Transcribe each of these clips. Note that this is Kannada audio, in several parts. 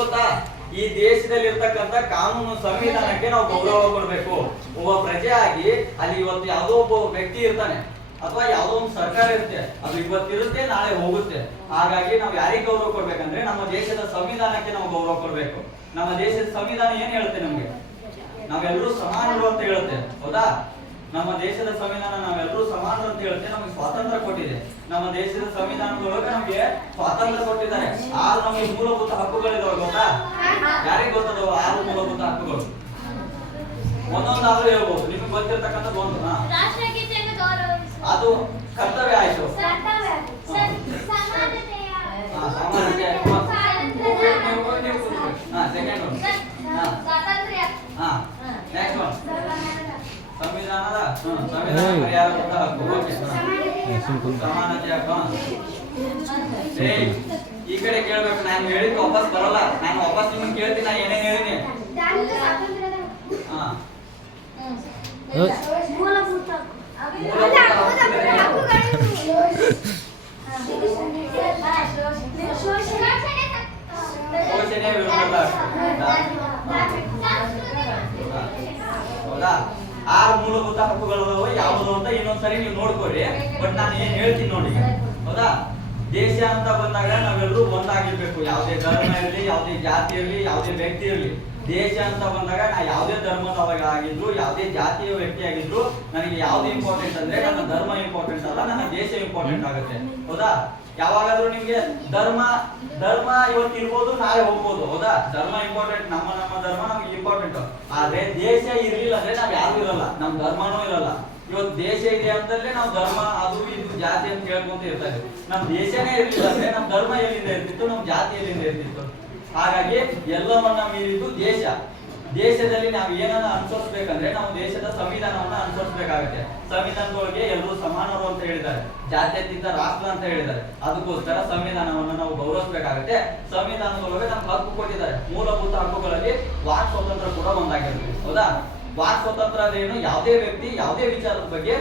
ಗೊತ್ತಾ, ಈ ದೇಶದಲ್ಲಿ ಇರ್ತಕ್ಕಂಥ ಕಾನೂನು ಸಂವಿಧಾನಕ್ಕೆ ನಾವು ಗೌರವ ಕೊಡಬೇಕು. ಒಬ್ಬ ಪ್ರಜೆ ಆಗಿ ಅಲ್ಲಿ ಇವತ್ತು ಯಾವುದೋ ಒಬ್ಬ ವ್ಯಕ್ತಿ ಇರ್ತಾನೆ ಅಥವಾ ಯಾವುದೋ ಒಂದು ಸರ್ಕಾರ ಇರುತ್ತೆ, ಅದು ಇವತ್ತಿರುತ್ತೆ ನಾಳೆ ಹೋಗುತ್ತೆ. ಹಾಗಾಗಿ ನಾವು ಯಾರಿಗೆ ಗೌರವ ಕೊಡ್ಬೇಕಂದ್ರೆ ನಮ್ಮ ದೇಶದ ಸಂವಿಧಾನಕ್ಕೆ ನಾವು ಗೌರವ ಕೊಡ್ಬೇಕು. ನಮ್ಮ ದೇಶದ ಸಂವಿಧಾನ ಏನ್ ಹೇಳುತ್ತೆ? ನಮ್ಗೆ ನಾವೆಲ್ಲರೂ ಸಮಾನರು ಅಂತ ಹೇಳುತ್ತೆ, ಹೌದಾ? ನಮ್ಮ ದೇಶದ ಸಂವಿಧಾನ ನಾವೆಲ್ಲರೂ ಸಮಾನರು ಅಂತ ಹೇಳುತ್ತೆ. ನಮಗೆ ಸ್ವಾತಂತ್ರ್ಯ ಕೊಟ್ಟಿದೆ. ನಮ್ಮ ದೇಶದ ಸಂವಿಧಾನದೊಳಗೆ ನಮಗೆ ಸ್ವಾತಂತ್ರ್ಯ ಕೊಟ್ಟಿದ್ದಾರೆ. 6 ನಮಗೆ ಮೂಲಭೂತ ಹಕ್ಕುಗಳಿದಾವೆ, ಗೊತ್ತಾ? ಯಾರಿಗೆ ಗೊತ್ತದವ 6 ಮೂಲಭೂತ ಹಕ್ಕುಗಳು? ಒಂದೊಂದಾದ್ರೂ ಹೇಳ್ಬೋದು. ನಿಮಗೆ ಗೊತ್ತಿರ್ತಕ್ಕಂಥದ್ದು ಒಂದು ಅದು ಕರ್ತವ್ಯ ಆಯ್ತು. ಸಮಾನತೆ ಸೆಕೆಂಡ್ ಒಂದು. ನೆಕ್ಸ್ಟ್ ಒನ್ ಸಂವಿಧಾನದ ಪರಿಹಾರಭೂತ ಹಕ್ಕು. ಸಮಾನತೆ ಹಕ್ಕು. ಈ ಕಡೆ ಕೇಳ್ಬೇಕು, ನಾನು ಹೇಳಿದ್ದು ವಾಪಸ್ ಬರಲ್ಲ. ನಾನು ವಾಪಸ್ ನಿಮ್ಮನ್ನು ಕೇಳ್ತೀನಿ, ನಾನು ಏನೇನು ಹೇಳಿನಿ. ಶೋಷಣೆ ವಿರೋಧ, ಹೌದಾ? 6 ಮೂಲಭೂತ ಹಕ್ಕುಗಳು ಯಾವುದು ಅಂತ ಇನ್ನೊಂದ್ಸರಿ ನೀವು ನೋಡ್ಕೊರಿ. ಬಟ್ ನಾನು ಏನ್ ಹೇಳ್ತೀನಿ ನೋಡಿ, ಹೌದಾ? ದೇಶ ಅಂತ ಬಂದಾಗ ನಾವೆಲ್ಲರೂ ಒಂದಾಗಿರ್ಬೇಕು. ಯಾವುದೇ ಧರ್ಮ ಇರಲಿ, ಯಾವುದೇ ಜಾತಿ ಇರಲಿ, ಯಾವುದೇ ವ್ಯಕ್ತಿ ಇರಲಿ. ದೇಶ ಅಂತ ಬಂದಾಗ ನಾ ಯಾವುದೇ ಧರ್ಮದವಾಗ ಆಗಿದ್ರು, ಯಾವುದೇ ಜಾತಿಯ ವ್ಯಕ್ತಿ ಆಗಿದ್ರು, ನನಗೆ ಯಾವ್ದು ಇಂಪಾರ್ಟೆಂಟ್ ಅಂದ್ರೆ ನನ್ನ ಧರ್ಮ ಇಂಪಾರ್ಟೆಂಟ್ ಅಲ್ಲ, ನನ್ನ ದೇಶ ಇಂಪಾರ್ಟೆಂಟ್ ಆಗುತ್ತೆ, ಹೌದಾ? ಯಾವಾಗಾದ್ರೂ ನಿಮ್ಗೆ ಧರ್ಮ ಇವತ್ತು ಇರ್ಬೋದು, ನಾಳೆ ಹೋಗ್ಬೋದು, ಹೌದಾ? ಧರ್ಮ ಇಂಪಾರ್ಟೆಂಟ್, ನಮ್ಮ ಧರ್ಮ ನಮ್ಗೆ ಇಂಪಾರ್ಟೆಂಟ್. ಆದ್ರೆ ದೇಶ ಇರ್ಲಿಲ್ಲ ಅಂದ್ರೆ ನಾವ್ ಯಾರು ಇರಲ್ಲ, ನಮ್ ಧರ್ಮನೂ ಇರಲ್ಲ. ಇವತ್ತು ದೇಶ ಇದೆ ಅಂತಂದ್ರೆ ನಾವು ಧರ್ಮ ಅದು ಇದು ಜಾತಿ ಅಂತ ಹೇಳ್ಕೊಂತ ಇರ್ತಾ ಇದ್ವಿ. ನಮ್ ದೇಶನೇ ಇರ್ಲಿಲ್ಲ ಅಂದ್ರೆ ನಮ್ ಧರ್ಮ ಎಲ್ಲಿಂದ ಇರ್ತಿತ್ತು, ನಮ್ ಜಾತಿ ಎಲ್ಲಿಂದ ಇರ್ತಿತ್ತು? ಹಾಗಾಗಿ ಎಲ್ಲವನ್ನ ಮೀರಿದ್ದು ದೇಶ. ದೇಶದಲ್ಲಿ ನಾವು ಏನನ್ನ ಅನುಸರಿಸಬೇಕಂದ್ರೆ ನಾವು ದೇಶದ ಸಂವಿಧಾನವನ್ನ ಅನುಸರಿಸಬೇಕಾಗುತ್ತೆ. ಸಂವಿಧಾನದೊಳಗೆ ಎಲ್ಲರೂ ಸಮಾನರು ಅಂತ ಹೇಳಿದ್ದಾರೆ, ಜಾತ್ಯತೀತ ರಾಷ್ಟ್ರ ಅಂತ ಹೇಳಿದ್ದಾರೆ. ಅದಕ್ಕೋಸ್ಕರ ಸಂವಿಧಾನವನ್ನು ನಾವು ಗೌರವಿಸಬೇಕಾಗುತ್ತೆ. ಸಂವಿಧಾನದೊಳಗೆ ನಮ್ಗೆ ಹಕ್ಕು ಕೊಟ್ಟಿದ್ದಾರೆ. ಮೂಲಭೂತ ಹಕ್ಕುಗಳಲ್ಲಿ ವಾಕ್ ಸ್ವಾತಂತ್ರ್ಯ ಕೂಡ ಒಂದಾಗಿರುತ್ತೆ, ಹೌದಾ? ವಾಕ್ ಸ್ವಾತಂತ್ರ್ಯ ಅದೇನು? ಯಾವುದೇ ವ್ಯಕ್ತಿ ಯಾವುದೇ ವಿಚಾರದ ಬಗ್ಗೆ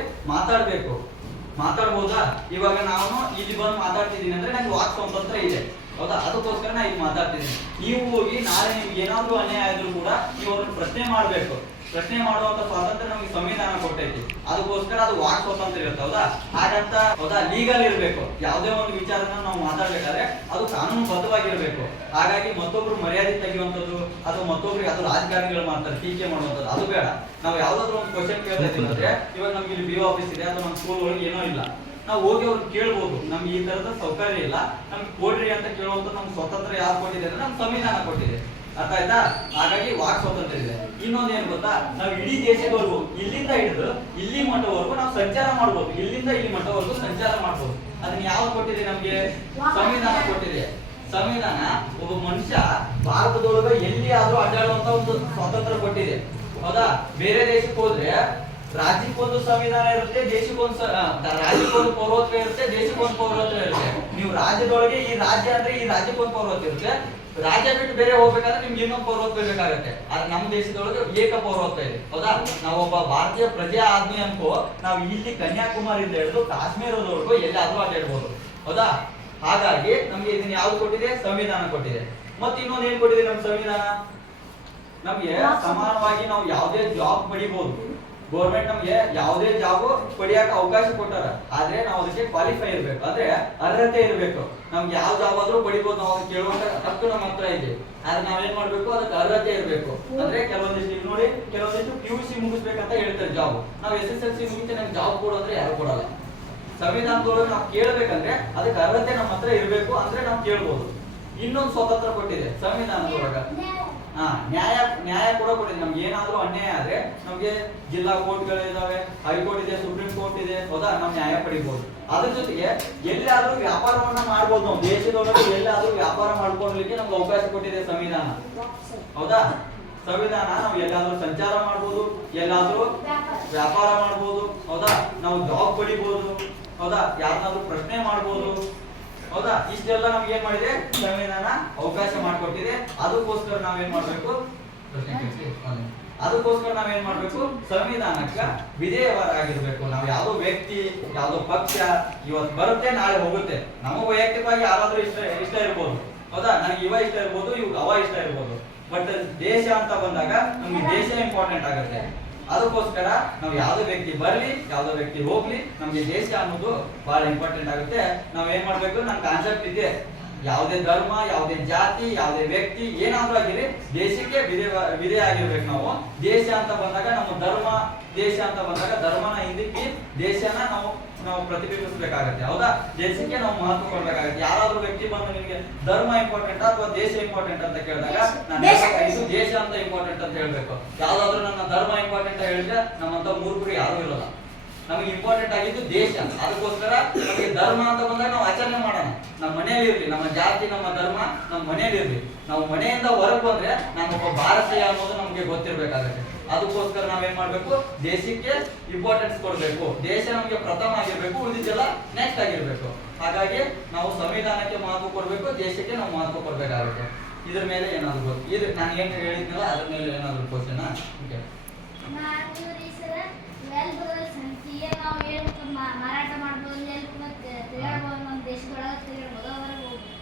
ಮಾತಾಡ್ಬೋದಾ? ಇವಾಗ ನಾನು ಇಲ್ಲಿ ಬಂದು ಮಾತಾಡ್ತಿದ್ದೀನಿ ಅಂದ್ರೆ ನಂಗೆ ವಾಕ್ ಸ್ವಾತಂತ್ರ್ಯ ಇದೆ, ಹೌದಾ? ಅದಕ್ಕೋಸ್ಕರ ನಾ ಇಲ್ಲಿ ಮಾತಾಡ್ತಿದ್ದೀನಿ. ನೀವು ಹೋಗಿ ನಾಳೆ ನಿಮ್ಗೆ ಏನಾದ್ರೂ ಅನ್ಯಾಯ ಆದ್ರೂ ಕೂಡ ನೀವು ಅವ್ರನ್ನ ಪ್ರಶ್ನೆ ಮಾಡ್ಬೇಕು. ಪ್ರಶ್ನೆ ಮಾಡುವಂತ ಸ್ವಾತಂತ್ರ್ಯ ನಮಗೆ ಸಂವಿಧಾನ ಕೊಟ್ಟೈತಿ. ಅದಕ್ಕೋಸ್ಕರ ಅದು ವಾಕ್ ಸ್ವಾತಂತ್ರ್ಯ ಇರುತ್ತೆ, ಹೌದಾ? ಹಾಗಂತ, ಹೌದಾ, ಲೀಗಲ್ ಇರ್ಬೇಕು. ಯಾವುದೇ ಒಂದು ವಿಚಾರನ ನಾವು ಮಾತಾಡ್ಬೇಕಾದ್ರೆ ಅದು ಕಾನೂನುಬದ್ಧವಾಗಿರ್ಬೇಕು. ಹಾಗಾಗಿ ಮತ್ತೊಬ್ರು ಮರ್ಯಾದೆ ತೆಗೆಯುವಂಥದ್ದು ಅಥವಾ ಮತ್ತೊಬ್ರಿಗೆ ಅದು ರಾಜಕಾರಣಿಗಳು ಮಾಡ್ತಾರೆ ಟೀಕೆ ಮಾಡುವಂಥದ್ದು, ಅದು ಬೇಡ. ನಾವು ಯಾವ್ದಾದ್ರು ಒಂದು ಕ್ವಶನ್ ಕೇಳ್ತಾ ಇದ್ದೀವಿ ಅಂದ್ರೆ, ಇವಾಗ ನಮ್ಗೆ ಇಲ್ಲಿ BO ಆಫೀಸ್ ಇದೆ ಅಥವಾ ನಮ್ಮ ಸ್ಕೂಲ್ ಒಳಗೆ ಏನೋ ಇಲ್ಲ, ನಾವು ಹೋಗಿ ಅವ್ರು ಕೇಳ್ಬೋದು. ನಮ್ಗೆ ಈ ತರದ ಸೌಕರ್ಯ ಇಲ್ಲ, ನಮ್ಗೆ ಕೊಡ್ರಿ ಅಂತ ಕೇಳುವಂತ ನಮ್ಗೆ ಸ್ವತಂತ್ರ ಯಾರು ಕೊಟ್ಟಿದೆ ಅಂದ್ರೆ ನಮ್ಗೆ ಸಂವಿಧಾನ ಕೊಟ್ಟಿದೆ, ಅರ್ಥ ಆಯ್ತಾ? ಹಾಗಾಗಿ ವಾಕ್ ಸ್ವಾತಂತ್ರ್ಯ ಇದೆ. ಇನ್ನೊಂದು ಏನ್ ಗೊತ್ತಾ, ನಾವು ಇಡೀ ದೇಶದವರೆಗೂ ಇಲ್ಲಿಂದ ಹಿಡಿದು ಇಲ್ಲಿ ಮಟ್ಟವರೆಗೂ ನಾವು ಸಂಚಾರ ಮಾಡ್ಬೋದು. ಇಲ್ಲಿಂದ ಇಲ್ಲಿ ಮಟ್ಟವರೆಗೂ ಸಂಚಾರ ಮಾಡ್ಬೋದು. ಅದನ್ನ ಯಾವ್ದು ಕೊಟ್ಟಿದೆ? ನಮ್ಗೆ ಸಂವಿಧಾನ ಕೊಟ್ಟಿದೆ. ಸಂವಿಧಾನ ಒಬ್ಬ ಮನುಷ್ಯ ಭಾರತದೊಳಗೆ ಎಲ್ಲಿ ಆದ್ರೂ ಅಡ್ಡಾಡುವಂತ ಒಂದು ಸ್ವಾತಂತ್ರ್ಯ ಕೊಟ್ಟಿದೆ, ಹೌದಾ? ಬೇರೆ ದೇಶಕ್ಕೆ ಹೋದ್ರೆ ರಾಜ್ಯಕ್ಕೊಂದು ಸಂವಿಧಾನ ಇರುತ್ತೆ, ರಾಜ್ಯಕ್ಕೊಂದು ಪೌರತ್ವ ಇರುತ್ತೆ, ದೇಶಕ್ಕೊಂದು ಪೌರತ್ವ ಇರುತ್ತೆ. ನೀವು ರಾಜ್ಯದೊಳಗೆ ಈ ರಾಜ್ಯ ಅಂದ್ರೆ ಈ ರಾಜ್ಯಕ್ಕೊಂದು ಪೌರತ್ವ ಇರುತ್ತೆ. ರಾಜ್ಯ ಬಿಟ್ಟು ಬೇರೆ ಹೋಗ್ಬೇಕಾದ್ರೆ ನಿಮ್ಗೆ ಇನ್ನೊಂದು ಪೌರತ್ವ ಬೇಕಾಗುತ್ತೆ. ಆದ್ರೆ ನಮ್ಮ ದೇಶದೊಳಗೆ ಏಕ ಪೌರತ್ವ ಇದೆ, ಹೌದಾ? ನಾವೊಬ್ಬ ಭಾರತೀಯ ಪ್ರಜೆ ಆದ್ಮಿ ಅನ್ಕೋ, ನಾವು ಇಲ್ಲಿ ಕನ್ಯಾಕುಮಾರಿಯಿಂದ ಹಿಡಿದು ಕಾಶ್ಮೀರದವರೆಗೂ ಎಲ್ಲಾದ್ರೂ ಅಡ್ಡಾಡ್ಬೋದು, ಹೌದಾ? ಹಾಗಾಗಿ ನಮ್ಗೆ ಇದನ್ನ ಯಾವ್ದು ಕೊಟ್ಟಿದೆ? ಸಂವಿಧಾನ ಕೊಟ್ಟಿದೆ. ಮತ್ತೆ ಇನ್ನೊಂದು ಏನ್ ಕೊಟ್ಟಿದೆ ನಮ್ಮ ಸಂವಿಧಾನ? ನಮ್ಗೆ ಸಮಾನವಾಗಿ ನಾವು ಯಾವುದೇ ಜಾಬ್ ಪಡಿಬಹುದು. ಗೌರ್ಮೆಂಟ್ ನಮ್ಗೆ ಯಾವುದೇ ಜಾಬ್ ಪಡಿಯಕ್ಕೆ ಅವಕಾಶ ಕೊಟ್ಟಾರ. ಆದ್ರೆ ನಾವು ಅದಕ್ಕೆ ಕ್ವಾಲಿಫೈ ಇರ್ಬೇಕು, ಅಂದ್ರೆ ಅರ್ಹತೆ ಇರ್ಬೇಕು. ನಮ್ಗೆ ಯಾವ ಜಾಬ್ ಆದ್ರೂ ಪಡಿಬಹುದು, ನಾವು ಅದಕ್ಕೆ ಕೇಳುವಂತ ಹಕ್ಕು ನಮ್ಮ ಹತ್ರ ಇದೆ. ಆದ್ರೆ ನಾವೇನ್ ಮಾಡ್ಬೇಕು? ಅದಕ್ಕೆ ಅರ್ಹತೆ ಇರ್ಬೇಕು. ಅಂದ್ರೆ ಕೆಲವೊಂದಿಷ್ಟು ನೋಡಿ, ಕೆಲವೊಂದಿಷ್ಟು PUC ಮುಗಿಸ್ಬೇಕಂತ ಹೇಳ್ತಾರೆ ಜಾಬ್. ನಾವು SSLC ಮುಗಿಸಿ ನಮ್ಗೆ ಜಾಬ್ ಕೊಡೋದ್ರೆ ಯಾರು ಕೊಡಲ್ಲ. ಸಂವಿಧಾನದೊಳಗೆ ನಾವು ಕೇಳ್ಬೇಕಂದ್ರೆ ಅದಕ್ಕೆ ಅರ್ಹತೆ ನಮ್ಮ ಹತ್ರ ಇರ್ಬೇಕು, ಅಂದ್ರೆ ನಾವು ಕೇಳ್ಬೋದು. ಇನ್ನೊಂದು ಸ್ವಾತಂತ್ರ್ಯ ಕೊಟ್ಟಿದೆ ಸಂವಿಧಾನದೊಳಗ, ನ್ಯಾಯ ಕೂಡ ಕೊಟ್ಟಿದೆ. ನಮ್ಗೆ ಏನಾದ್ರೂ ಅನ್ಯಾಯ ಆದ್ರೆ ನಮ್ಗೆ ಜಿಲ್ಲಾ ಕೋರ್ಟ್ಗಳಿದಾವೆ, ಹೈಕೋರ್ಟ್ ಇದೆ, ಸುಪ್ರೀಂ ಕೋರ್ಟ್ ಇದೆ, ಹೌದಾ? ನಾವು ನ್ಯಾಯ ಪಡಿಬಹುದು. ಅದ್ರ ಜೊತೆಗೆ ಎಲ್ಲಾದ್ರೂ ವ್ಯಾಪಾರವನ್ನ ಮಾಡ್ಬೋದು. ನಾವು ದೇಶದೊಳಗೆ ಎಲ್ಲಾದ್ರೂ ವ್ಯಾಪಾರ ಮಾಡ್ಕೊಳ್ಳಲಿಕ್ಕೆ ನಮ್ಗೆ ಅವಕಾಶ ಕೊಟ್ಟಿದೆ ಸಂವಿಧಾನ, ಹೌದಾ? ಸಂವಿಧಾನ ನಾವು ಎಲ್ಲಾದ್ರೂ ಸಂಚಾರ ಮಾಡ್ಬೋದು, ಎಲ್ಲಾದ್ರೂ ವ್ಯಾಪಾರ ಮಾಡ್ಬೋದು, ಹೌದಾ? ನಾವು ಜಾಬ್ ಪಡಿಬಹುದು, ಹೌದಾ? ಯಾರನ್ನಾದ್ರೂ ಪ್ರಶ್ನೆ ಮಾಡ್ಬೋದು, ಹೌದಾ? ಇಷ್ಟೆಲ್ಲ ನಮ್ಗೆ ಏನ್ ಮಾಡಿದೆ? ಸಂವಿಧಾನ ಅವಕಾಶ ಮಾಡಿಕೊಟ್ಟಿದೆ. ಅದಕ್ಕೋಸ್ಕರ ನಾವೇನ್ ಮಾಡ್ಬೇಕು? ಅದಕ್ಕೋಸ್ಕರ ನಾವೇನ್ ಮಾಡ್ಬೇಕು? ಸಂವಿಧಾನಕ್ಕೆ ವಿಧೇಯರಾಗಿರ್ಬೇಕು. ನಾವು ಯಾವ್ದೋ ವ್ಯಕ್ತಿ, ಯಾವ್ದೋ ಪಕ್ಷ ಇವತ್ತು ಬರುತ್ತೆ ನಾಳೆ ಹೋಗುತ್ತೆ. ನಮಗೆ ವೈಯಕ್ತಿಕವಾಗಿ ಯಾರಾದ್ರೂ ಇಷ್ಟ ಇರ್ಬೋದು, ಹೌದಾ? ನನಗೆ ಇವ ಇಷ್ಟ ಇರ್ಬೋದು, ಇವ್ ಅವ ಇಷ್ಟ ಇರ್ಬೋದು, ಬಟ್ ದೇಶ ಅಂತ ಬಂದಾಗ ನಮ್ಗೆ ದೇಶ ಇಂಪಾರ್ಟೆಂಟ್ ಆಗುತ್ತೆ. ಅದಕ್ಕೋಸ್ಕರ ನಾವು ಯಾವ್ದೋ ವ್ಯಕ್ತಿ ಬರ್ಲಿ, ಯಾವ್ದೋ ವ್ಯಕ್ತಿ ಹೋಗ್ಲಿ, ನಮ್ಗೆ ದೇಶ ಅನ್ನೋದು ಬಹಳ ಇಂಪಾರ್ಟೆಂಟ್ ಆಗುತ್ತೆ. ನಾವ್ ಏನ್ ಮಾಡ್ಬೇಕು, ನನ್ನ ಕಾನ್ಸೆಪ್ಟ್ ಇದೆ, ಯಾವುದೇ ಧರ್ಮ, ಯಾವುದೇ ಜಾತಿ, ಯಾವುದೇ ವ್ಯಕ್ತಿ ಏನಾದ್ರೂ ಆಗಿರಿ ದೇಶಕ್ಕೆ ವಿಧೇಯ ಆಗಿರ್ಬೇಕು. ನಾವು ದೇಶ ಅಂತ ಬಂದಾಗ ನಮ್ಮ ಧರ್ಮ, ದೇಶ ಅಂತ ಬಂದಾಗ ಧರ್ಮನ ಹಿಂದಿಕ್ಕಿ ದೇಶನ ನಾವು ಪ್ರತಿಬಿಂಬಿಸಬೇಕಾಗತ್ತೆ. ಹೌದಾ? ದೇಶಕ್ಕೆ ನಾವು ಮಹತ್ವ ಕೊಡ್ಬೇಕಾಗತ್ತೆ. ಯಾರಾದ್ರೂ ವ್ಯಕ್ತಿ ಬಂದು ನಿಮ್ಗೆ ಧರ್ಮ ಇಂಪಾರ್ಟೆಂಟ್ ಅಥವಾ ದೇಶ ಇಂಪಾರ್ಟೆಂಟ್ ಅಂತ ಕೇಳಿದಾಗ ನಾನು ಇದು ದೇಶ ಅಂತ ಇಂಪಾರ್ಟೆಂಟ್ ಅಂತ ಹೇಳ್ಬೇಕು. ಯಾವ್ದಾದ್ರು ನನ್ನ ಧರ್ಮ ಇಂಪಾರ್ಟೆಂಟ್ ಹೇಳಿದ್ರೆ ನಮ್ಮಂತ ಮೂರ್ಖರು ಯಾರು ಇರೋಲ್ಲ. ನಮಗೆ ಇಂಪಾರ್ಟೆಂಟ್ ಆಗಿದ್ದು ದೇಶ. ಅದಕ್ಕೋಸ್ಕರ ನಮಗೆ ಧರ್ಮ ಅಂತ ಬಂದಾಗ ನಾವು ಆಚರಣೆ ಮಾಡೋಣ. ನಮ್ಮ ಮನೆಯಲ್ಲಿ ಇರ್ಲಿ, ನಮ್ಮ ಜಾತಿ, ನಮ್ಮ ಧರ್ಮ ನಮ್ಮ ಮನೆಯಲ್ಲಿ ಇರ್ಲಿ. ನಾವು ಮನೆಯಿಂದ ಹೊರಗೆ ಬಂದ್ರೆ ನಾನೊಬ್ಬ ಭಾರತೀಯ ಅನ್ನೋದು ನಮ್ಗೆ ಗೊತ್ತಿರ್ಬೇಕಾಗತ್ತೆ. ಅದಕ್ಕೋಸ್ಕರ ನಾವೇನ್ ಮಾಡ್ಬೇಕು, ದೇಶಕ್ಕೆ ಇಂಪಾರ್ಟೆನ್ಸ್ ಕೊಡ್ಬೇಕು. ದೇಶ ನಮ್ಗೆ ಪ್ರಥಮ ಆಗಿರ್ಬೇಕು, ಉಳಿದಿದ್ದೆಲ್ಲ ನೆಕ್ಸ್ಟ್ ಆಗಿರ್ಬೇಕು. ಹಾಗಾಗಿ ನಾವು ಸಂವಿಧಾನಕ್ಕೆ ಮಹತ್ವ ಕೊಡ್ಬೇಕು, ದೇಶಕ್ಕೆ ನಾವು ಮಹತ್ವ ಕೊಡ್ಬೇಕಾಗುತ್ತೆ. ಇದ್ರ ಮೇಲೆ ಏನಾದ್ರು ಗೊತ್ತು, ಇದು ನಾನು ಏನ್ ಹೇಳಿದ್ನಲ್ಲ ಅದ್ರ ಮೇಲೆ ಏನಾದ್ರು ಕ್ವಶನ್? ಓಕೆ,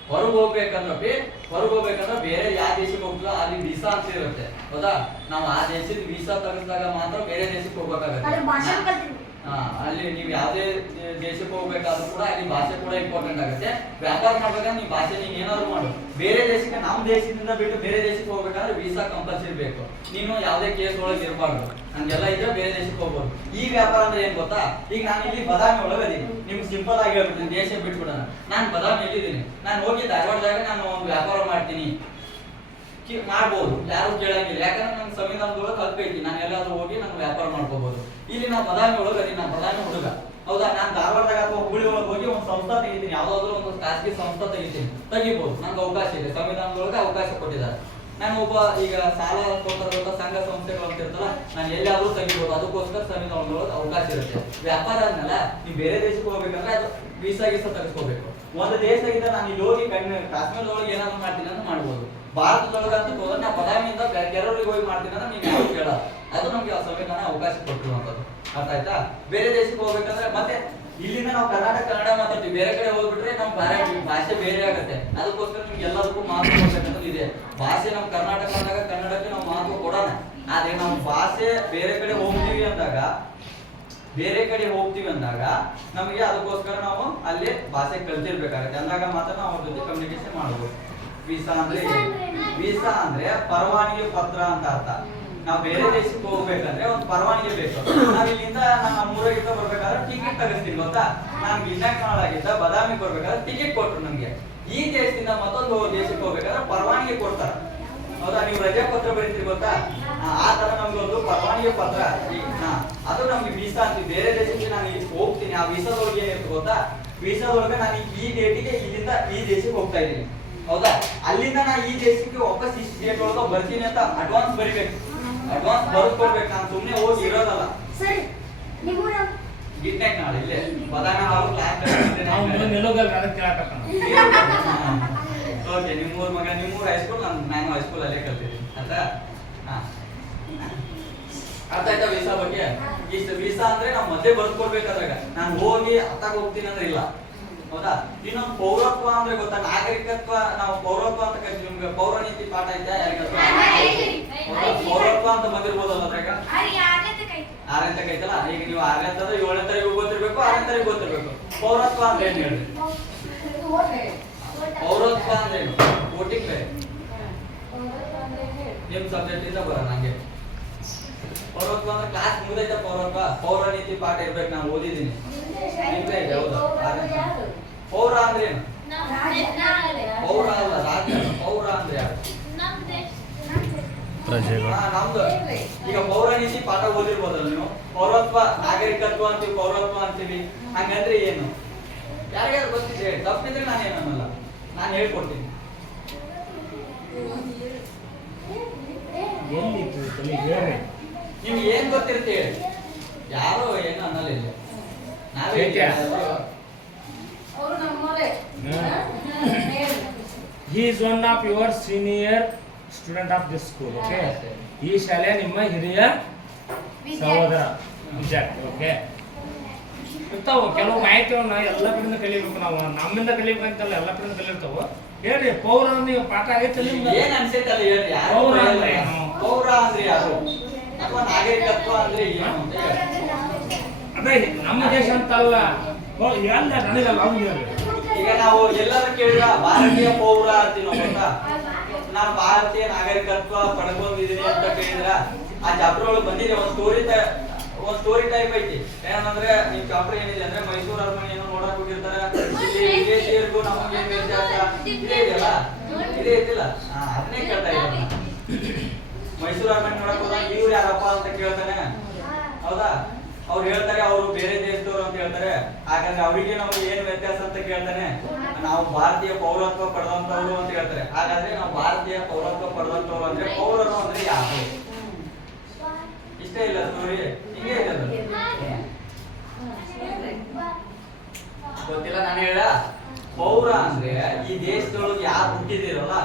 ಹೊರಗೆ ಹೋಗ್ಬೇಕಂದ್ರೆ ಬೇರೆ ಯಾವ ದೇಶಕ್ಕೆ ಹೋಗ್ತಿಲ್ಲ, ಅಲ್ಲಿ ವೀಸಾ ಅಂತ ಇರುತ್ತೆ. ಹೌದಾ? ನಾವು ಆ ದೇಶದ ವೀಸಾ ತೆಗೆದಾಗ ಮಾತ್ರ ಬೇರೆ ದೇಶಕ್ಕೆ ಹೋಗ್ಬೇಕಾಗತ್ತೆ. ಅಲ್ಲಿ ನೀವು ಯಾವ್ದೇ ದೇಶಕ್ಕೆ ಹೋಗ್ಬೇಕಾದ್ರೂ ಕೂಡ ಅಲ್ಲಿ ಭಾಷೆ ಕೂಡ ಇಂಪಾರ್ಟೆಂಟ್ ಆಗುತ್ತೆ. ವ್ಯಾಪಾರ ಮಾಡ್ಬೇಕಾದ್ರೆ ನೀವು ಭಾಷೆ ನೀನ್ ಏನಾದ್ರು ಮಾಡು. ಬೇರೆ ದೇಶಕ್ಕೆ, ನಮ್ಮ ದೇಶದಿಂದ ಬಿಟ್ಟು ಬೇರೆ ದೇಶಕ್ಕೆ ಹೋಗ್ಬೇಕಾದ್ರೆ ವೀಸಾ ಕಂಪಲ್ಸರಿ ಬೇಕು. ನೀನು ಯಾವ್ದೇ ಕೇಸ್ ಒಳಗೆ ಇರಬಾರ್ದು. ನಂಗೆಲ್ಲ ಇದ್ರೆ ಬೇರೆ ದೇಶಕ್ಕೆ ಹೋಗ್ಬೋದು. ಈ ವ್ಯಾಪಾರ ಅಂದ್ರೆ ಏನ್ ಗೊತ್ತಾ? ಈಗ ನಾನು ಇಲ್ಲಿ ಬದಾಮಿ ಒಳಗದೀನಿ, ನಿಮ್ಗೆ ಸಿಂಪಲ್ ಆಗಿ ಹೇಳ್ಬಿಡ್ತೀನಿ, ದೇಶ ಬಿಟ್ಬಿಡೋಣ. ನಾನು ಬದಾಮಿ ಎಲ್ಲಿದ್ದೀನಿ, ನಾನು ಹೋಗಿ ಧಾರವಾಡದಾಗ ನಾನು ಒಂದು ವ್ಯಾಪಾರ ಮಾಡ್ತೀನಿ, ಮಾಡ್ಬೋದು, ಯಾರು ಕೇಳಂಗಿಲ್ಲ. ಯಾಕಂದ್ರೆ ನನ್ನ ಸಂವಿಧಾನದೊಳಗೆ ಕಲ್ಪೈತಿ, ನಾನು ಎಲ್ಲಾದ್ರೂ ಹೋಗಿ ನಾನು ವ್ಯಾಪಾರ ಮಾಡ್ಕೋಬಹುದು. ಇಲ್ಲಿ ನಾವು ಬದಾಮಿ ಒಳಗದಿ, ನಾನು ಬದಾಮಿ ಹುಡುಗ. ಹೌದಾ? ನಾನು ಧಾರವಾಡದಾಗ ಅಥವಾ ಹುಬ್ಬಳ್ಳಿ ಒಳಗೆ ಹೋಗಿ ಒಂದು ಸಂಸ್ಥೆ ತೆಗಿತೀನಿ, ಯಾವ್ದಾದ್ರು ಒಂದು ಖಾಸಗಿ ಸಂಸ್ಥೆ ತೆಗಿಬಹುದು. ನಂಗೆ ಅವಕಾಶ ಇದೆ, ಸಂವಿಧಾನದೊಳಗೆ ಅವಕಾಶ ಕೊಟ್ಟಿದ್ದಾರೆ. ನಾನು ಒಬ್ಬ ಈಗ ಸಾಲ ಕೊಟ್ಟಿರೋ ಸಂಘ ಸಂಸ್ಥೆಗಳು ಅಂತ ಇರ್ತಲ್ಲ, ನಾನು ಎಲ್ಲಾದ್ರೂ ತೆಗಿಬಹುದು. ಅದಕ್ಕೋಸ್ಕರ ಸಂವಿಧಾನದೊಳಗೆ ಅವಕಾಶ ಇರುತ್ತೆ. ವ್ಯಾಪಾರ ಅನ್ನಲ್ಲ, ನೀವು ಬೇರೆ ದೇಶಕ್ಕೆ ಹೋಗ್ಬೇಕಂದ್ರೆ ಅದು ವೀಸಾ ತೆಗೆಸ್ಕೋಬೇಕು. ಒಂದು ದೇಶದಿಂದ ನಾನು ಇಲ್ಲಿ ಹೋಗಿ ಕಾಶ್ಮೀರದೊಳಗೆ ಏನಾದ್ರು ಮಾಡ್ತೀನಿ ಅಂದ್ರೆ ಮಾಡ್ಬೋದು. ಭಾರತದೊಳಗೆ ಅಂತ ಹೋದ್ರೆ ನಾ ಬದಾಮಿಯಿಂದ ಕೆರಳಿಗೆ ಹೋಗಿ ಮಾಡ್ತೀನಿ ಅಂದ್ರೆ ನೀವು ಯಾರು ಕೇಳಲ್ಲ. ಅದು ನಮ್ಗೆ ಆ ಸಂವಿಧಾನ ಅವಕಾಶ ಕೊಟ್ಟಿರುವಂತದ್ದು. ಅರ್ಥ ಆಯ್ತಾ? ಬೇರೆ ದೇಶಕ್ಕೆ ಹೋಗ್ಬೇಕಂದ್ರೆ ಮತ್ತೆ ಇಲ್ಲಿಂದ ನಾವು ಕನ್ನಡ ಮಾತಾಡ್ತೀವಿ, ಬೇರೆ ಕಡೆ ಹೋಗ್ಬಿಟ್ರೆ ನಮ್ ಭಾಷೆ ಬೇರೆ ಆಗುತ್ತೆ. ಅದಕ್ಕೋಸ್ಕರ ನಿಮ್ಗೆ ಎಲ್ಲದಕ್ಕೂ ಮಹತ್ವ ಕೊಡ್ಬೇಕಂತ ಇದೆ. ಭಾಷೆ ನಮ್ ಕರ್ನಾಟಕ ಅಂದಾಗ ಕನ್ನಡಕ್ಕೆ ನಾವು ಮಹತ್ವ ಕೊಡೋಣ. ಆದ್ರೆ ನಾವು ಭಾಷೆ ಬೇರೆ ಕಡೆ ಹೋಗ್ತೀವಿ ಅಂದಾಗ ನಮಗೆ ಅದಕ್ಕೋಸ್ಕರ ನಾವು ಅಲ್ಲಿ ಭಾಷೆ ಕಲ್ತಿರ್ಬೇಕಾಗತ್ತೆ. ಅಂದಾಗ ಮಾತ್ರ ನಾವು ಅವ್ರ ಜೊತೆ ಕಮ್ಯುನಿಕೇಶನ್ ಮಾಡ್ಬೋದು. ವೀಸಾ ಅಂದ್ರೆ ಪರವಾನಗಿ ಪತ್ರ ಅಂತ ಅರ್ಥ. ನಾವು ಬೇರೆ ದೇಶಕ್ಕೆ ಹೋಗ್ಬೇಕಂದ್ರೆ ಒಂದು ಪರವಾನಗಿ ಬೇಕು. ನಾವ್ ಇಲ್ಲಿಂದ ನಮ್ಮ ಊರಾಗಿಂದ ಬರ್ಬೇಕಾದ್ರೆ ಟಿಕೆಟ್ ತೆಗಿಸ್ತೀವಿ, ಗೊತ್ತಾ? ನಾನು ಗಿನ್ನಕ್ನಾಳಾಗಿದ್ದ ಬದಾಮಿ ಬರ್ಬೇಕಾದ್ರೆ ಟಿಕೆಟ್ ಕೊಟ್ರು ನಮ್ಗೆ. ಈ ದೇಶದಿಂದ ಮತ್ತೊಂದು ದೇಶಕ್ಕೆ ಹೋಗ್ಬೇಕಾದ್ರೆ ಪರವಾನಗಿ ಕೊಡ್ತಾರ. ಹೌದಾ? ನೀವು ರಜೆ ಪತ್ರ ಬರೀತೀರಿ, ಗೊತ್ತಾ? ಆ ತರ ನಮ್ಗೆ ಒಂದು ಪರವಾನಗಿ ಪತ್ರ, ಅದು ನಮ್ಗೆ ವೀಸಾ ಅಂತೀವಿ. ಬೇರೆ ದೇಶಕ್ಕೆ ನಾನು ಹೋಗ್ತೀನಿ, ಆ ವೀಸಾದೊಳಗೆ ಏನಿರುತ್ತೆ ಗೊತ್ತಾ? ವೀಸಾದೊಳಗೆ ನಾನು ಈ ಡೇಟಿಗೆ ಇಲ್ಲಿಂದ ಈ ದೇಶಕ್ಕೆ ಹೋಗ್ತಾ ಇದ್ದೀನಿ. ಹೌದಾ? ಅಲ್ಲಿಂದ ನಾ ಈ ದೇಶಕ್ಕೆ ವಾಪಸ್ ಇಷ್ಟು ಡೇಟ್ ಒಳಗ ಬರ್ತೀನಿ ಅಂತ ಅಡ್ವಾನ್ಸ್ ಬರಿಬೇಕು. ಅಡ್ವಾನ್ಸ್ ಬರ್ಕೊಡ್ಬೇಕು. ನಾನು ಸುಮ್ಮನೆ ಹೋಗಿ ಇರೋದಲ್ಲ. ಗಿಟ್ನೆಕ್ ನಾಳೆ ಇಲ್ಲೇ ಬದಾಮಿ ಓಕೆ, ನಿಮ್ಮೂರ್ ಮಗ, ನಿಮ್ಮೂರ್ ಹೈಸ್ಕೂಲ್, ನಾನು ಹೈಸ್ಕೂಲ್ ಅಲ್ಲೇ ಕಲ್ತಿದ್ದೀನಿ. ಆಯ್ತಾ? ಅರ್ಥ ಆಯ್ತಾ? ವೀಸಾ ಬಗ್ಗೆ ಇಷ್ಟು. ವೀಸಾ ಅಂದ್ರೆ ನಾವು ಮತ್ತೆ ಬರ್ಕೊಡ್ಬೇಕಾದಾಗ ನಾನು ಹೋಗಿ ಅತ್ತಾಗ ಹೋಗ್ತೀನಿ ಅಂದ್ರೆ ಇಲ್ಲ. ಹೌದಾ? ಇನ್ನೊಂದು ಪೌರತ್ವ ಅಂದ್ರೆ ಗೊತ್ತಾ? ನಾಗರಿಕತ್ವ. ನಾವು ಪೌರತ್ವ ಅಂತ ಕರಿತೀವಿ. ನಿಮ್ಗೆ ಪೌರ ನೀತಿ ಪಾಠ ಐತಾ? ಪೌರತ್ವ ಅಂತ ಬಂದಿರ್ಬೋದಲ್ಲ ಅದ್ರಾಗ. 6ನೇ ತಕ ಐತಲ್ಲ. ಈಗ ನೀವು 6ನೇ ತದ 7ನೇ ತಾರೀಕು ಗೊತ್ತಿರ್ಬೇಕು, 6ನೇ ತಾರೀಕು ಗೊತ್ತಿರ್ಬೇಕು. ಪೌರತ್ವ ಅಂದ್ರೆ ಏನ್ ಹೇಳಿ? ಪೌರತ್ವ ಅಂದ್ರೆ ಏನು? ವೋಟಿಂಗ್ ಬೇರೆ. ನಿಮ್ ಸಬ್ಜೆಕ್ಟ್ ಇಂದ ಬರೋಣ ಹಂಗೆ. ಪೌರತ್ವ ಅಂದ್ರೆ ಕ್ಲಾಸ್ ಮುಗಿದೈತ. ಪೌರ ನೀತಿ ಪಾಠ ಇರ್ಬೇಕು, ನಾನು ಓದಿದ್ದೀನಿ. ಪೌರ ಅಂದ್ರೆ ಏನು? ಪೌರ ಅಲ್ಲ, ರಾಜ್ಯ. ಪೌರ ಅಂದ್ರೆ ಯಾರು? ನಮ್ದು ಈಗ ಪೌರ ನೀತಿ ಪಾಠ ಓದಿರ್ಬೋದಲ್ಲ ನೀವು. ಪೌರತ್ವ, ನಾಗರಿಕತ್ವ ಅಂತೀವಿ, ಪೌರತ್ವ ಅಂತೀವಿ. ಹಂಗಂದ್ರೆ ಏನು? ಯಾರ್ಯಾರು ಗೊತ್ತಿದೆ? ತಪ್ಪಿದ್ರೆ ನಾನು ಏನನ್ನಲ್ಲ, ನಾನು ಹೇಳ್ಕೊಡ್ತೀನಿ. ನಿಮ್ಗೆ ಏನ್ ಗೊತ್ತಿರುತ್ತೆ ಹೇಳಿ. ಯಾರೋ ಏನು ಅನ್ನಲ್ಲ ಇಲ್ಲ. ನಾವೇ He is one of your senior student of this school. Okay. ಈ ಶಾಲೆ ನಿಮ್ಮ ಹಿರಿಯ ಸಹೋದರ ವಿದ್ಯಾರ್ಥಿ. ಓಕೆ. ಇರ್ತಾವ ಕೆಲವು ಮಾಹಿತಿಗಳನ್ನ ಎಲ್ಲ ಕಡೆಯಿಂದ ಕಲಿಬೇಕು. ನಾವು ನಮ್ಮಿಂದ ಕಲಿಬೇಕಂತಲ್ಲ, ಎಲ್ಲ ಕಡೆಯಿಂದ ಕಲಿರ್ತಾವ. ಹೇಳ್ರಿ ಪೌರ ನೀವು ಪಾಠ ಆಗೈತೆ ನಿಮ್ಗೆ ಏನ್ ಅನ್ಸೈತಲ್ಲ ಹೇಳ್ರಿ ಯಾರು ಪೌರ ಬೈಯಲ್ಲ. ಅಂದ್ರೆ ಏನು? ಪೌರ ಅಂದ್ರೆ ಯಾರು ಅಥವಾ ನಾಗರಿಕತ್ವ ಅಂದ್ರೆ ಏನು ಅಂತ ಹೇಳಿ. ಅದೇ ನಮ್ಮ ದೇಶ ಅಂತಲ್ಲ ಎಲ್ಲ ನನಗಲ್ಲ ಅವ್ನು ಹೇಳ್ರಿ ಈಗ ನಾವು ಎಲ್ಲರೂ ಕೇಳಿದ್ರ ಭಾರತೀಯ ಪೌರ ಅಂತೀವಿ ಗೊತ್ತಾ, ನಾನು ಭಾರತೀಯ ನಾಗರಿಕತ್ವ ಪಡ್ಕೊಂಡಿದೀನಿ ಅಂತ ಕೇಳಿದ್ರ ಆ ಚಾಪ್ಟರ್ ಒಳಗೆ ಬಂದಿದೆ ಒಂದ್ ಸ್ಟೋರಿ ಟೈಪ್ ಐತಿ. ಏನಂದ್ರೆ ಈ ಚಾಪ್ಟರ್ ಏನಿದೆ ಅಂದ್ರೆ ಮೈಸೂರು ಅರಮನೆ ಏನೋ ನೋಡಕ್ ಹೋಗಿರ್ತಾರೆ, ಇಲ್ಲಿ ವಿದೇಶಿಯರಿಗೂ ನಮಗೆ ವ್ಯತ್ಯಾಸ ಇದೇ ಇದೆಯಲ್ಲ, ಇದೇ ಐತಿಲ್ಲ, ಅದನ್ನೇ ಕೇಳ್ತಾ ಇದ್ದಾರೆ. ಮೈಸೂರು ಅರಮನೆ ನೋಡಕ್ ಹೋದಾಗ ಇವ್ರು ಯಾರಪ್ಪ ಅಂತ ಕೇಳ್ತಾನೆ, ಹೌದಾ? ಅವ್ರು ಹೇಳ್ತಾರೆ ಅವರು ಬೇರೆ ದೇಶದವರು ಅಂತ ಹೇಳ್ತಾರೆ. ಹಾಗಾದ್ರೆ ಅವರಿಗೆ ನಮಗೆ ಏನ್ ವ್ಯತ್ಯಾಸ ಅಂತ ಕೇಳ್ತಾನೆ, ನಾವು ಭಾರತೀಯ ಪೌರತ್ವ ಪಡೆದಂತವ್ರು ಅಂತ ಹೇಳ್ತಾರೆ. ಹಾಗಾದ್ರೆ ನಾವು ಭಾರತೀಯ ಪೌರತ್ವ ಪಡೆದಂತವ್ರು ಅಂದ್ರೆ ಪೌರರು ಅಂದ್ರೆ ಯಾರು? ಇಷ್ಟೇ ಇಲ್ಲ ಸ್ಟೋರಿ, ಹಿಂಗೆ ಇದೆ ಅದು. ಗೊತ್ತಿಲ್ಲ, ನಾನು ಹೇಳ ಪೌರ ಅಂದ್ರೆ ಈ ದೇಶದೊಳಗೆ ಯಾರು ಹುಟ್ಟಿದಿರಲ್ಲ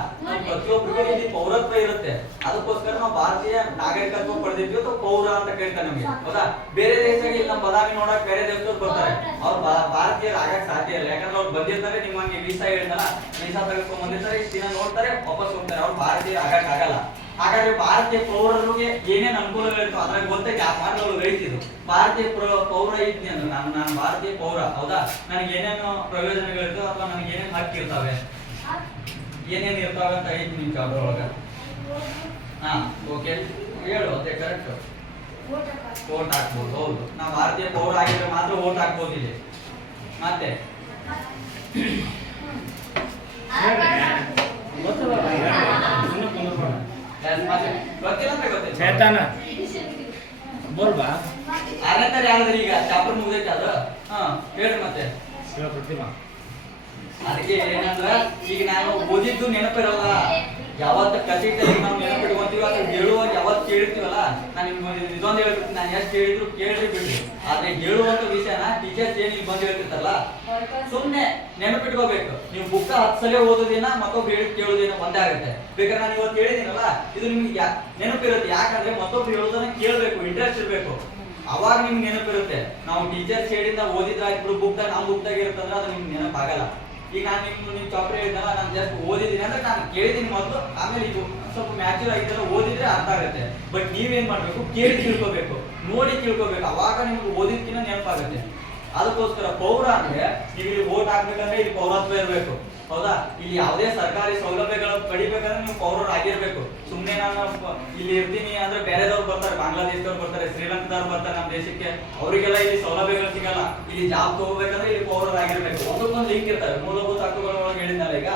ಪ್ರತಿಯೊಬ್ಬರಿಗೂ ಇಲ್ಲಿ ಪೌರತ್ವ ಇರುತ್ತೆ. ಅದಕ್ಕೋಸ್ಕರ ನಾವು ಭಾರತೀಯ ನಾಗರಿಕತ್ವ ಪಡೆದಿದ್ವಿ ಅಥವಾ ಪೌರ ಅಂತ ಕೇಳ್ತಾರೆ ನಮಗೆ, ಹೌದಾ? ಬೇರೆ ದೇಶದಾಗ ಇಲ್ಲಿ ನಮ್ಮ ಬದಾಮಿ ನೋಡಕ್ ಬೇರೆ ದೇಶದವ್ರು ಬರ್ತಾರೆ, ಅವ್ರು ಭಾರತೀಯರು ಆಗಕ್ ಸಾಧ್ಯ ಇಲ್ಲ. ಯಾಕಂದ್ರೆ ಅವ್ರು ಬಂದಿರ್ತಾರೆ, ನಿಮಗೆ ವೀಸಾ ಹೇಳಿದಲ್ಲ, ವೀಸಾ ತೆಗೆದುಕೊಂಡ್ ಬಂದಿರ್ತಾರೆ, ಇಷ್ಟು ದಿನ ನೋಡ್ತಾರೆ, ವಾಪಸ್ ಹೋಗ್ತಾರೆ. ಅವ್ರು ಭಾರತೀಯರು ಆಗಕ್ ಆಗಲ್ಲ. ಹಾಗಾದ್ರೆ ಭಾರತೀಯ ಪೌರರಿಗೆ ಏನೇನ್ ಅನುಕೂಲಗಳಿರ್ತಾವ ಅದ್ರಾಗ ಗೊತ್ತೈತೆ ಆ ಪಾಠಗಳು ರೈತಿದ್ರು. ಭಾರತೀಯ ಪೌರ ಇದ್ನಿ ಅಂದ್ರೆ ನಾನು ಭಾರತೀಯ ಪೌರ, ಹೌದಾ? ನನಗೆ ಏನೇನು ಪ್ರಯೋಜನಗಳಿರ್ತಾವ ಅಥವಾ ನನಗೆ ಏನೇನು ಹಕ್ಕು ಇರ್ತಾವೆ, ಏನೇನು ಇರ್ತಾವೆ ಅಂತ ಐತಿ ನಿಮ್ ಚಾಪ್ಟರ್ ಒಳಗ. ಓಕೆ, ಹೇಳು. ಅದೇ ಕರೆಕ್ಟ್, ವೋಟ್ ಹಾಕ್ಬೋದು. ಹೌದು, ನಾವು ಭಾರತೀಯ ಪೌರ ಆಗಿದ್ರೆ ಮಾತ್ರ ವೋಟ್ ಹಾಕ್ಬೋದು ಇಲ್ಲಿ. ಮತ್ತೆ ಗೊತ್ತಿಲ್ಲ ಅಂದ್ರೆ ಗೊತ್ತಿಲ್ಲ. ಚೇತನ ಬೋಲ್ಬಾ ಆರನೇ ಯಾವ್ದ್ರಿ ಈಗ ಚಾಪ್ಟರ್ ಮುಗ್ದೈತೆ ಅದು. ಹೇಳ್ರಿ ಮತ್ತೆ. ಪ್ರತಿಮಾ ಅದಕ್ಕೆ ಏನಂದ್ರ ಈಗ ನಾನು ಓದಿದ್ದು ನೆನಪಿರಲ್ಲ. ಯಾವತ್ತ ಕಥೆ ನಾವು ನೆನಪಿಟ್ಕೊಂತೀವಿ ಅದ್ರ ಹೇಳುವಾಗ ಯಾವತ್ತು ಕೇಳಿರ್ತೀವಲ್ಲ, ನಾನು ನಿಮ್ಗೆ ಇದೊಂದು ಹೇಳ್ಬಿಡ್ತೀನಿ, ನಾನು ಎಷ್ಟು ಹೇಳಿದ್ರು ಕೇಳ್ರಿ ಬಿಡ್ರಿ. ಆದ್ರೆ ಹೇಳುವಂತ ವಿಷಯನ ಟೀಚರ್ಸ್ ಏನ್ ಇಲ್ಲಿ ಬಂದು ಹೇಳ್ತಿರ್ತಾರಲ್ಲ ಸುಮ್ನೆ ನೆನಪಿಟ್ಕೋಬೇಕು. ನೀವು ಬುಕ್ಕ 10 ಸಲ ಓದೋದಿನ ಮತ್ತೊಬ್ರು ಹೇಳಿ ಕೇಳೋದಿನ ಒಂದೇ ಆಗುತ್ತೆ. ಬೇಕಾದ್ರೆ ನಾನು ಇವತ್ತು ಹೇಳಿದ್ದೀನಲ್ಲ, ಇದು ನಿಮ್ಗೆ ನೆನಪಿರುತ್ತೆ. ಯಾಕಂದ್ರೆ ಮತ್ತೊಬ್ರು ಹೇಳೋದನ್ನ ಕೇಳಬೇಕು, ಇಂಟ್ರೆಸ್ಟ್ ಇರಬೇಕು, ಅವಾಗ ನಿಮ್ಗೆ ನೆನಪಿರುತ್ತೆ. ನಾವು ಟೀಚರ್ಸ್ ಹೇಳಿಂದ ಓದಿದ್ರಾಯ್ತು, ಬುಕ್ದಾಗ ನಮ್ಮ ಬುಕ್ದಾಗ ಇರುತ್ತಂದ್ರೆ ಅದು ನಿಮ್ಗೆ ನೆನಪಾಗಲ್ಲ. ಈಗ ನಾನು ನಿಮ್ ಚಾಪ್ಟರ್ ಹೇಳಿದ್ನಲ್ಲ, ನಾನು ಜಸ್ಟ್ ಓದಿದ್ದೀನಿ ಅಂದ್ರೆ ನಾನು ಕೇಳಿದ್ದೀನಿ ಮೊದಲು, ಆಮೇಲೆ ಇದು ಸ್ವಲ್ಪ ಮ್ಯಾಚುರ್ ಆಗಿದ್ದೆಲ್ಲ ಓದಿದ್ರೆ ಅರ್ಥ ಆಗುತ್ತೆ. ಬಟ್ ನೀವೇನ್ ಮಾಡ್ಬೇಕು, ಕೇಳಿ ತಿಳ್ಕೊಬೇಕು, ನೋಡಿ ತಿಳ್ಕೊಬೇಕು, ಅವಾಗ ನಿಮ್ಗೆ ಓದಿದ್ಕಿನ ನೆನಪಾಗುತ್ತೆ. ಅದಕ್ಕೋಸ್ಕರ ಪೌರ ಅಂದ್ರೆ ನೀವು ಇಲ್ಲಿ ವೋಟ್ ಹಾಕ್ಬೇಕಂದ್ರೆ ಇಲ್ಲಿ ಪೌರತ್ವ ಇರಬೇಕು, ಹೌದಾ? ಇಲ್ಲಿ ಯಾವುದೇ ಸರ್ಕಾರಿ ಸೌಲಭ್ಯಗಳು ಪಡಿಬೇಕಂದ್ರೆ ನೀವು ಪೌರರಾಗಿರ್ಬೇಕು. ಸುಮ್ನೆ ನಾನು ಇಲ್ಲಿ ಇರ್ತೀನಿ ಅಂದ್ರೆ ಬೇರೆದವ್ರು ಬರ್ತಾರೆ, ಬಾಂಗ್ಲಾದೇಶದವ್ರು ಬರ್ತಾರೆ, ಶ್ರೀಲಂಕಾದವ್ರು ಬರ್ತಾರೆ ನಮ್ಮ ದೇಶಕ್ಕೆ, ಅವರಿಗೆಲ್ಲ ಇಲ್ಲಿ ಸೌಲಭ್ಯಗಳು ಸಿಗಲ್ಲ. ಇಲ್ಲಿ ಜಾಬ್ ತಗೋಬೇಕಂದ್ರೆ ಇಲ್ಲಿ ಪೌರರಾಗಿರ್ಬೇಕು. ಒಂದಕ್ಕೊಂದು ಲಿಂಕ್ ಇರ್ತಾರೆ. ಮೂಲಭೂತ ಹಕ್ಕುಗಳ ಒಳಗೆ ಹೇಳಿದ್ನಲ್ಲ ಈಗ,